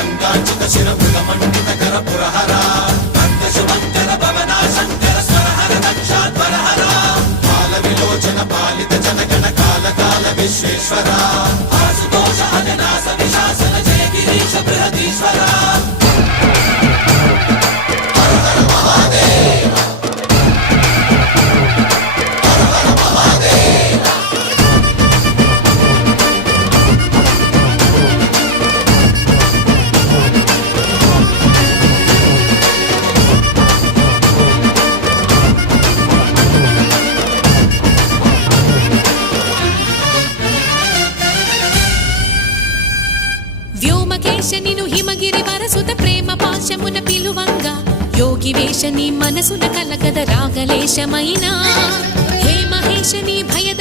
గంగాచిత శిర మృగమండిత కర పురహర భక్త శుభంకర భవనా శంకర స్వరహర దక్షాధ్వరహర బాల విలోచన పాలిత జనగణ కాల కాల విశ్వేశ్వర ఆశుతోష అజనాస విశాసన జయ గిరీశ బృహదీశ్వర వ్యోమకేశనిను హిమగిరి వరసుత ప్రేమ పాశమున పిలువంగా యోగి వేషని మనసున కలగద రాగలేశమైనా హే మహేశని భయద